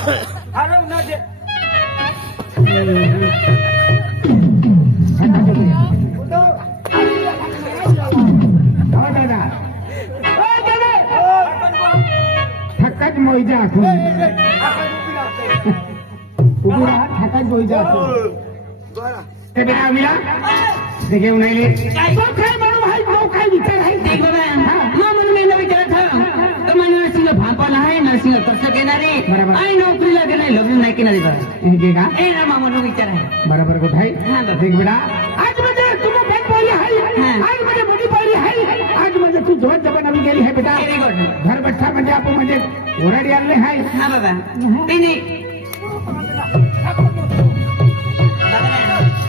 अरे ना दे थकाच मोहिजा आखून उभी राहा थकाच मोहिजा आखून ते बेटा आम्हीला ते घेऊन आले तो काय म्हणून भाई भाऊ काय विचार आहे देख बाबा मग म्हणून मी विचारत तर मला नरसिंह भापाला आहे नरसिंह कसं घेणारे बरोबर. आई नोकरीला गेले लग्न नाही केणारे बरं हे का ए ना म्हणून विचार आहे बरोबर कुठे हा, आहे बरोबर. देख बेटा आज म्हणजे तुम्ही बँक पाहिली आहे हा. आज म्हणजे बडी पाहिली आहे आज म्हणजे तू जोड जबानावी गेली आहे बेटा व्हेरी गुड घर बैठा म्हणजे आपण म्हणजे ओरडी आणले आहे हा बाबा ते नाही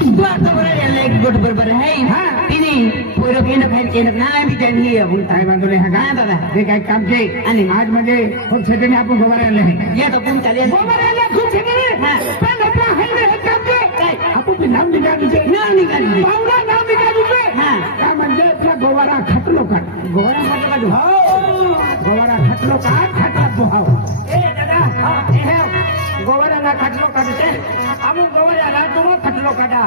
तू आता बरोबर यायला एक गोट बरोबर आहे हा. तिने पोरं केलं खायला केलं नाही बी त्यांनी काय बांधले हा हा, का दादा. ते काय काम के आणि? आज म्हणजे खूप सेटने आपण गोबार आणले आहे या तर पण चालेल गोबार आणले खूप सेटने हा. पण आपला आहे हे काम के आपण ते नाव निघाले नाव निघाले पाहुणा नाव निघाले हा. काय म्हणजे आपला गोवारा खटलो का गोरा खातो काढू गोवारा खटलो का खटला पोहाव ए दादा गोवाराला खटलो काढते आपण गोवऱ्याला तुम्ही खटलो काढा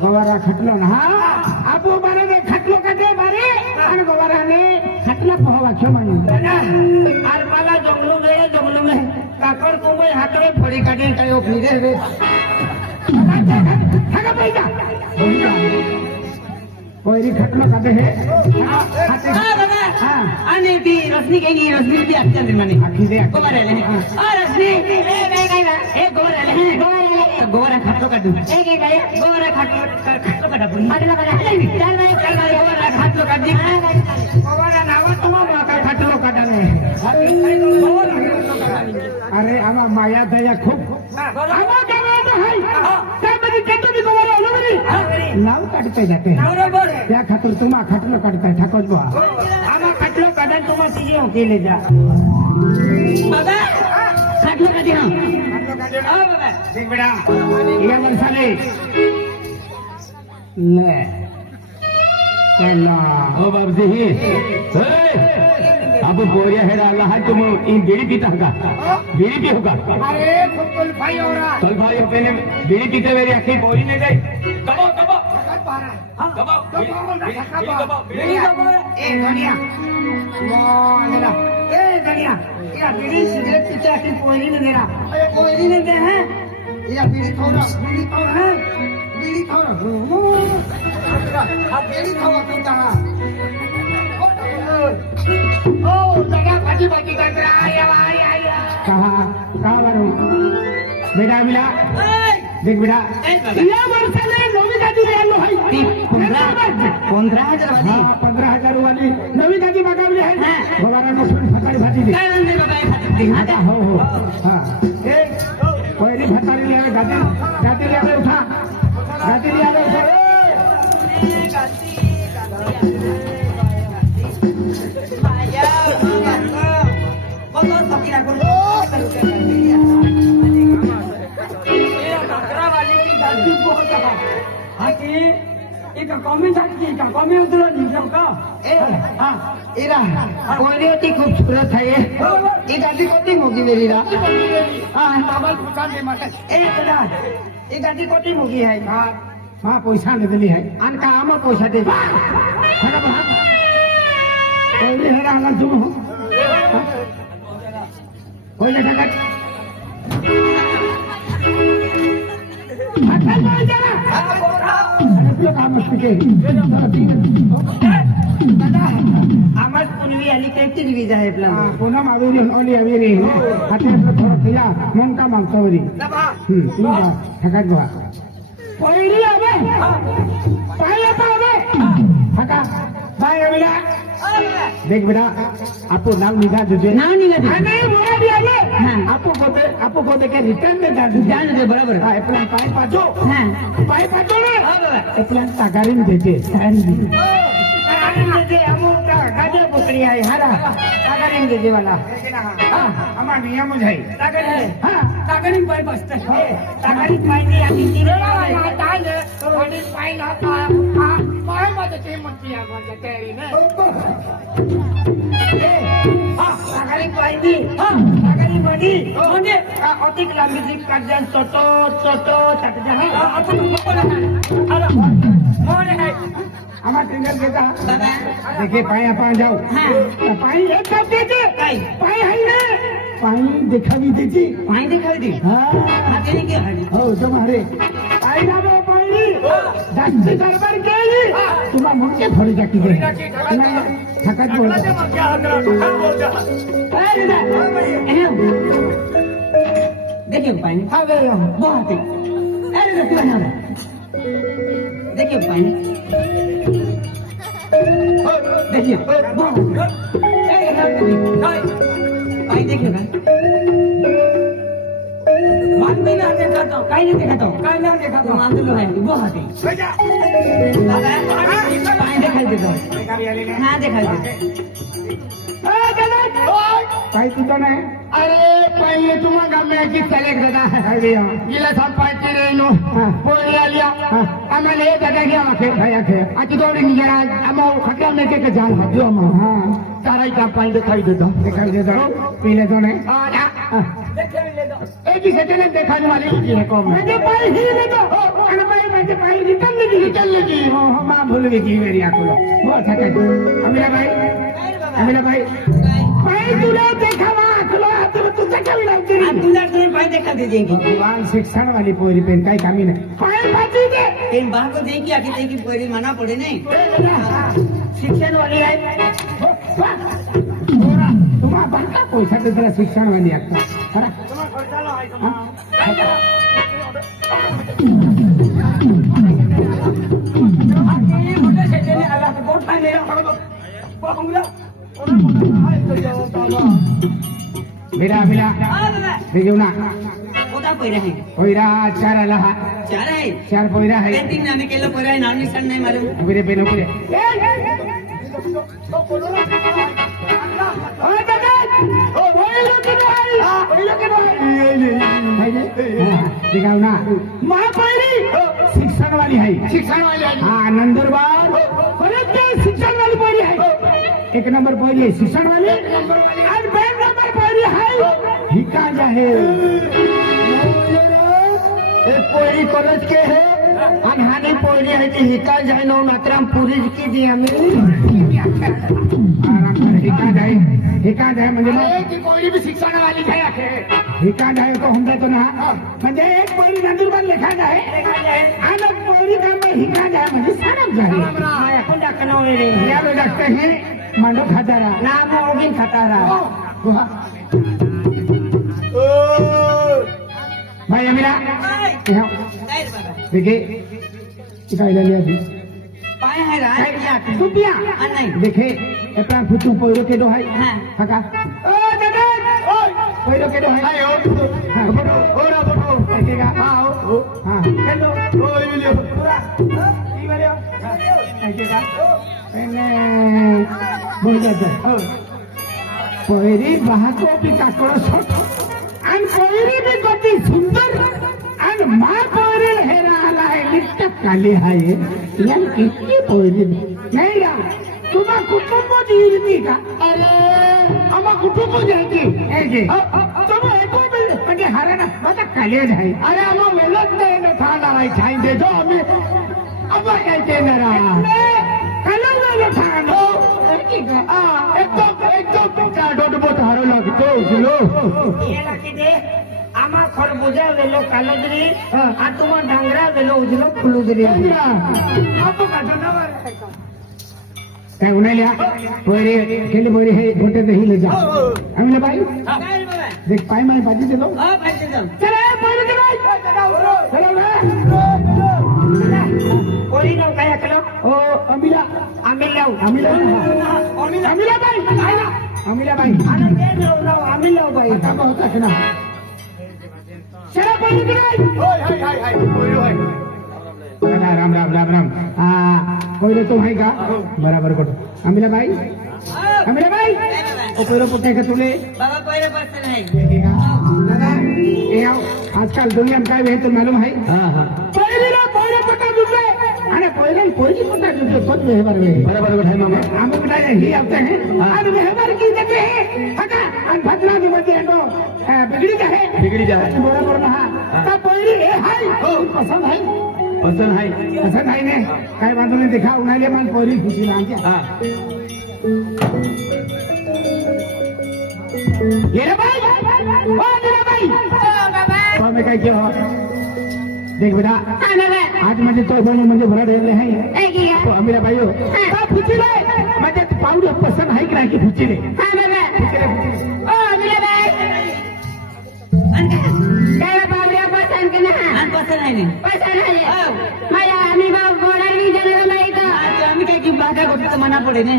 गोवारा खटलो ना हा आपू बाराने खटलो काढे बारे आणि गोवाराने खटला पोहावा क्यों म्हणून आज मला जमलो गे काकड कुंबई हातळे फळी काढी काही ओपली रे थाका पैसा कोयरी खटलो काढे हे हा बाबा हा. आणि ती रश्मी काही नाही रश्मी ती अत्यार म्हणे आखी दे गोबर आले रश्मी ए गोबर आले गोरा खातो काढू गोरा खातो काढा पण गोरा खातो काढी गोवारा नाव तुम्हाला काय खटलो काढाने अरे आम्हा माया दया खूप आम्हा गावात आहे त्यामध्ये केतो मी गोवारा आलो बरी नाव काढते जाते बरोबर त्या खातर तुम्हा खटलो काढताय ठाकोच बुवा आम्हा खटलो काढा तुम्हा तिची केले जा बाबा खाटलो काढी हा बाबा देख बेटा ये मनसाले ले चला ओ बाबजी ही आपण पोरिया हे राहिला हा तुम इन बीड़ी पीता होगा बीड़ी पी होगा अरे फुटबॉल भाई हो रहा चल भाई अपने बीड़ी पीते मेरी आंखें बोली नहीं गई दबाओ दबाओ दबाओ ए धनिया वाला ए धनिया या बीड़ी सिगरेट पीते आके कोयली ने देना अरे कोयली ने दे है या बीड़ी थोड़ा है बीड़ी थोड़ा आप बीड़ी थोड़ा पीता ओ जगह भाजी भाजी कर रहा है कहा बारू बेटा मिला देख बेटा या वर्षाने नवी गाडी आलो आहे ती 15,000 वाली हा 15,000 वाली नवी गाडी मागवली आहे हा. गोवारानं सोडून फटारी भाजी दे काय म्हणते बाबा हे खातात ते आता हो हो हा ए पहिली फटारी ले गाडी आले उठा गाडी आले उठा कमी उतरो निजाम का इरा कोयरी होती खूबसूरत है ये गाड़ी कोटी मुगी मेरी रा हाँ बाबा दुकान दे माता ए दादा ये गाड़ी कोटी मुगी है हाँ पैसा नहीं दिली है अन का आम पैसा दे कोयरी है राला तुम हो कोई लगा आम्हाला पूर्वी आली त्यांची विजा आहे आपला पुन्हा मागवली ओली हवेरी हाती आपलं थोडं तुझ्या मन का मागतो वरी तुम्ही ठकात बघा पहिली हवे पाय आता हवे ठका बाय हवेला देख बेटा आपको नाम निघा तुझे नाव निघाले आणि बोला भी आले हाँ. आपको को के रिटर्न में जा तुझे जान दे बरोबर हा प्लान पाय पाचो हां पाय पाचो हा बाबा प्लान तगारीन देते गाजर पुतरी आहे हारा तागारीन दे देवाला आम्हा नियम आहे तागारीन पाय बसते तागारीन पाय नाही आधी ती पाय मध्ये ते म्हणते माझ्या तयारीने तागारीन पाय नी तागारीन मध्ये काढजान चोटो चोटो चाटजा आम्हा सिंगल घेता बाबा देखे पाय आपण जाऊ हाँ पाय एक साथ देते काय पाय आहे ना पाय देखावी देती पाणी दिखाई दे हा हाते नहीं क्या हरी हो तुम्हारे पाय दाबो पाय जास्त कारभार केली तुला मुख्य थोडी जाती दे थकत बोल देखिए पानी बहुत है अरे देखिए ना देखिए पानी देखिए बहुत पानी देखिएगा मान भी ना देखा तो कहीं नहीं देखा तो मान तो है बहुत है पानी दिखाई देता हाँ दिखाई देता पाय तुझा नाही अरे पहिले तुम्हा गाम्याची सलेक्ट दादा अरे या गेला संपायची रेनो पोळी आलिया आम्हाला हे दादा घ्या मागे खाया खे आता थोडी निघा आम्हा खटला मेके के जाल हात जो आम्हा हा सारा इथं पाणी दिखाई देतो दिखाई देता पीले तो नाही एक ही सेकंड देखाने वाली होती है कौन म्हणजे पाय ही देतो आणि पाय म्हणजे पाय रिटर्न लगी हो हो मा भूल गई मेरी आकुलो हो थकत अमिला भाई पाय तुला देखावा आकुलो तुला तुझा काय लावते आप तुला तुम्हें पानी दिखा दे देंगे भगवान शिक्षण वाली पोरी पेन काही कामी नाही पाय भाजी दे इन बाहर को देगी आगे देगी पूरी मना पड़े नहीं शिक्षण वाली आहे तुम्हा बाका पैसा तुला शिक्षण वाली आता खरा मेरा मेरा घेऊ ना पोता पैरा है पोयरा चार आला हा चार है चार पोयरा आहे तीन नामे केलो पैरा है नाम निशान नहीं मालूम पुरे पेन पुरे दिखाव ना महापैरी शिक्षण वाली आहे शिक्षण वाली आहे हा नंदुरबार परत ते शिक्षण वाली पहिली आहे एक नंबर पहिली आहे शिक्षण वाली आणि दोन नंबर पहिली आहे ही काज आहे एक पोळी कॉलेज के है आणि हानी पोळी आहे ती हिका जाय नो मात्राम पुरी की दी आम्ही हे काज आहे म्हणजे मग ती पोळी भी शिक्षण वाली आहे हे काज आहे तो होऊन जातो ना म्हणजे एक पहिली नंदुरबार लेखाज आहे आणि पहिली काम ही काज आहे म्हणजे सारच झाली आपण टाकणं वगैरे या लागतं हे मांडो खातारा नाम ओगीन खटारा भाई अमीरा नहीं बाबा देखे काय लिया दी पाए है राय या सुपिया नहीं देखे एपरा फुटू पोइरो के दो है हाँ काका ओ दादा ओय पोइरो के दो है हाय ओ हां बोलो ओरा बोलो देखेगा हां हां हेलो ओय विलियो पूरा ई बरे देखेगा एने बोल जा हो पोइरी बाहाको भी काकड़ो छोट आणि पोइरी भी गती सुंदर आणि मा पोइरी हेरा आला आहे निष्ठा काली आहे या किती पोइरी नाही या तुम्हा कुटुंब दिली का अरे आम्हा कुटुंब जायची तुम्ही ऐकू म्हणजे हारा ना माझा कालिया आहे अरे आम्हा मेलत नाही ना ठाणार आहे छाईन देतो आम्ही आम्हा काय देणार काला गेलो ठाणो एकदम त्या डोटबोट हरवलं तो उचलो आम्हा खरबुजा वेलो कालजरी आ तुम्हा डांगरा वेलो उजलो फुलुजरी काय उन्हाळ्या पोरे केले पोरे हे गोटे नाही ले जा आम्ही बाई देख पाय माय बाजी देलो चला पोरे दे बाई कोणी नाव काय ऐकलं ओ अमिला आम्ही लावू अमिला अमिला बाई अमिला बाई आम्ही लावू बाई आता होता ना चला पोरे दे बाई राम राम राम राम कोई तो है का बराबर करो अमिला भाई ओ कोई पुटे का तुले बाबा पैरा पर्सन है देखेगा दादा ये आओ आजकल दुनिया में काय है तो मालूम है हां हां पहिले पटा दुसरे अरे पहिले पटा दुसरे खुद व्यवहार में बराबर है मामा हम बेटा ही आते हैं और व्यवहार की देते हैं हका अन भद्रा में मत है तो बिगड़ी जाए बिगड़ी जाए बराबर ना पसंत आहे पसंत आहे पसंत आहे ने काय बांधून नाही देखा उन्हाळे मन पोरी खुशी आमच्या हा ये रे भाई ओ ये भाई तो मैं क्या किया देख बेटा आज म्हणजे तो दोनों म्हणजे भरा दिले आहे तो अमीरा भाई हो का खुशी रे म्हणजे पाऊड पसंत आहे की नाही की खुशी रे आम्ही काय की भाज्या गोष्टी मना पडे नाही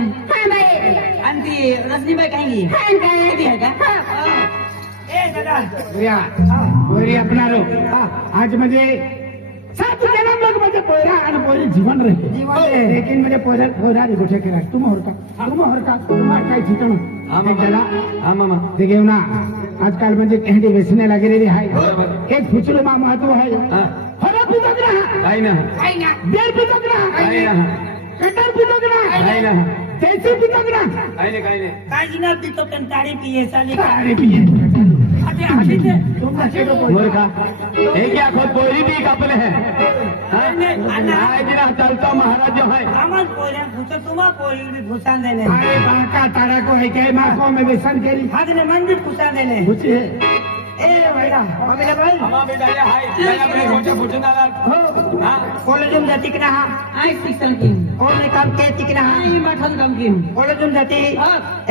आणि ती रजनीबाई काही आहे का भैया पोरी अपनारो आज म्हणजे सात जन्म लोग म्हणजे पोरा आणि पोरी जीवन रहे लेकिन म्हणजे पोरा पोरा रे गोठे केला तुम होरका तुम्हाला काय ठिकाण त्याला हा मामा ते घेऊ ना आजकाल म्हणजे काही व्यसने लागलेली आहे एक फुचलो मा महत्व आहे फरक पितक ना काही ना बेर पितक ना काही ना कटर पितक ना काही ना कैसे पितक ना काही नाही काळजी ना पितो पण ताडी पिये चाली अरे पिये तुमचा शेडो वर का एक या खुद पोरी भी कापले हैं आज चलता महाराज जो है आम्हाला पोऱ्या भूत तुम्हा पोरी भूसान देणे अरे बाका तारा को है क्या माँ में व्यसन केली हाजने मंदिर भूसान देणे बुची है ए वैरा अमीरा भाई हमारा बेटा हाय मैं अपने छोटे फुटनाला हो हां कॉलेजून जाती की ना आई शिक्षण की कोण काम के ती की ना आई मठन काम की कॉलेजून जाती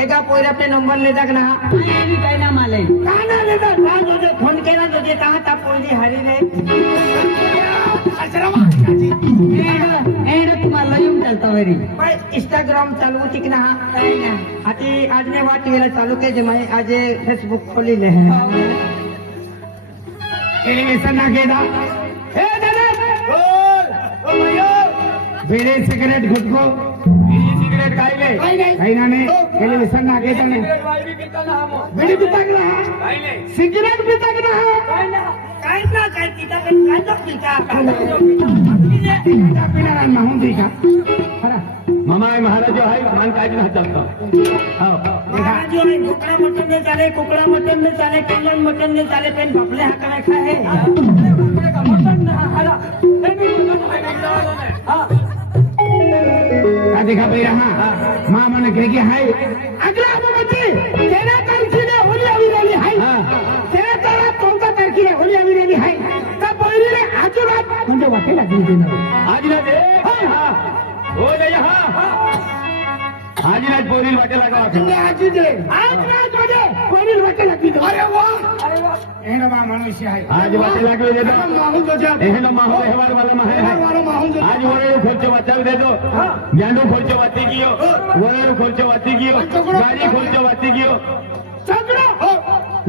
एका पोरी आपले नंबर ले जाक ना आई काय ना माले काना ले जा ना जो फोन केला जो जे कहा ता पोरी हारी रे एड तुम्हाला येऊन चालतो वेरी भाई इंस्टाग्राम चालू ती की ना काय ना आती आज ने वाट वेला चालू के जे मैं आज फेसबुक खोली ले है एलिवेशन ना केदा ए दादा बोल ओ भाइयों बेरे सिगरेट घुटको ये सिगरेट खाइले काही ना ने एलिवेशन ना केदा ने सिगरेट वाली भी कितना ना हम बेड़ी पितक ना खाइले सिगरेट पितक ना काय ना काय पिता काय तो पिता पिता पिना ना माहून दी का खरा मामा महाराज जो है मान काज ना चलता हां महाराज जो है कुकड़ा मटन में चाले कुकड़ा मटन में चाले कंगन मटन में चाले पेन बपले हक में खाए मटन ना हला का देखा भाई रहा माँ मन कह के हाय अगला बच्चे तेरा तरकी ने होली अभी रही हाय तेरा तारा कोणता तरकी ने होली अभी रही हाय तब पहिली ने आजू रात म्हणजे वाटे लागली देणार आज ना दे हां हो ले यहां आज ना पोरी वाटे लगा आज रात मध्ये पहिली वाटे लागली अरे वाह एनो बा मनुष्य आहे आज वाटे लागले दे दो माहूल जो जा एहनो माहो हेवार वाला माहे आज वरे खोलचे वाचाव दे दो जांडू खोलचे वाती कियो वरे खोलचे वाती कियो गाड़ी खोलचे वाती कियो सगळं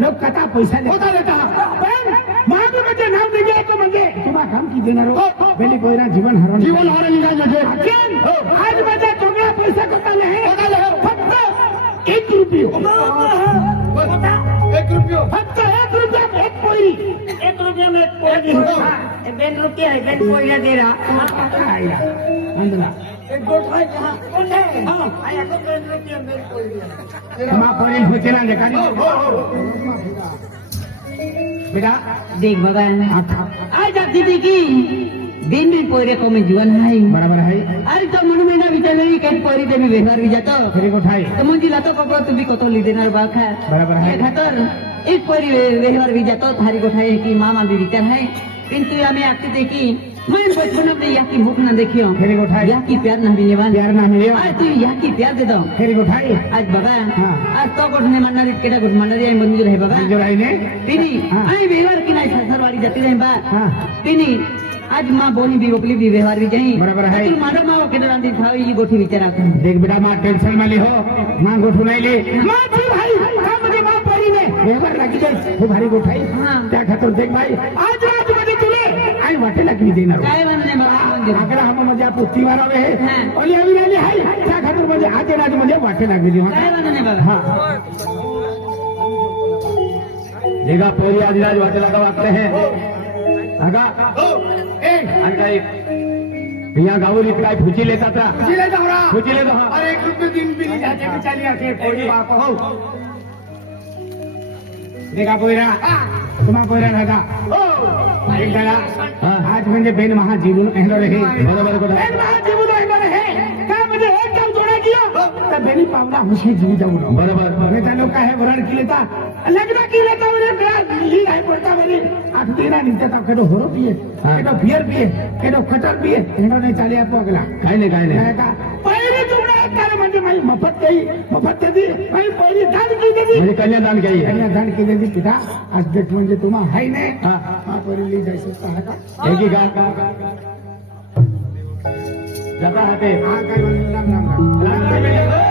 लोक कथा पैसा देता पण महादेवाचे नाव दिले तो म्हणजे तुम्हा काम की देणार हो बेली कोयरा जीवन हरवून निघाल म्हणजे आज माझा सगळा पैसा कसा नाही फक्त 1 रुपये फक्त 1 रुपया एक पोरी 1 रुपया में पोरी बेन रुपया है बेन पोया दे रहा अंदला एक गोट है कहां कौन है हां आया तो बेन रुपया बेन पोया मा पोरी होतेला लेखानी बेटा देख भगवान आता आज दीदी की दिन दिन पोरे को में जीवन है बराबर है अरे तो मनु महीना विचारली काही पोरी देवी व्यवहार भी जातो फिर कोठाई तो म्हणजे लातो कपडा तुम्ही कतो ली देणार बा खा बराबर है खातर एक पोरी व्यवहार भी जातो थारी कोठाई की मामा भी विचार है किंतु आम्ही आखते देखी मैं बचपन में याकी भूख ना देखियो फिर कोठाई याकी प्यार ना मिलेवा प्यार ना मिलियो आज तू याकी प्यार दे दो फिर कोठाई आज बाबा हाँ। आज तो गोठने माननारी केटा गोठ माननारी आई मंजूर है बाबा जो राई ने तिनी हाँ। आई व्यवहार की नाही सरवाड़ी जाती रहे बा हां तिनी आज माँ बोनी भी ओकली भी व्यवहार भी जाई बराबर है। तू मारो माँ के रांधी था ये गोठी विचारा कर देख बेटा माँ टेंशन में ली हो माँ गोठू नहीं ली माँ जी भाई हाँ मुझे माँ परी ने व्यवहार लगी जाए वो भारी गोठाई हाँ। क्या खातर देख भाई आज मुझे तुले आई वाटे लगी देना काय म्हणणे बाबा अगर हम म्हणजे पुस्ती मारावे हाँ। है ओली अभी राहिली हाय त्या खातर म्हणजे आज राज म्हणजे वाटे लागली दी काय म्हणणे बाबा हाँ देखा पोरी आज राज वाटे लगा वागते हैं लगा आणि काय यहाँ गावली काय फुची लेता था जिले दौरा फुची ले दो हाँ और 1 रुपये दिन भी नहीं जाते कि चलिए आके पोरी बाप हो देखा पोईरा तुम्हा पहिला राजा एक गळा आज म्हणजे बेन महाजीवन येणार आहे बरोबर कुठं बेन महाजीवन येणार आहे का म्हणजे एक गाव जोडा गेलो तर बेनी पावला हुशी जीव जाऊन बरोबर मी त्या लोक आहे वरण केले ता लग्न केले तर म्हणजे ही आहे बोलता म्हणजे आठ दिना निघते ता केडो होरो पिये केडो बियर पिये केडो कटर पिये हेडो नाही चाले आपो अगला काय नाही काय नाही का पहिले तुम्हाला काय म्हणजे माई मफत कधी माई पहिली दान केली म्हणजे कन्यादान काही आहे. कन्यादान केलेली पिता आज देख म्हणजे तुम्हा हाय नाही हा पहिली जायचं का हे की काय जाता हाते हा काय म्हणलं राम राम राम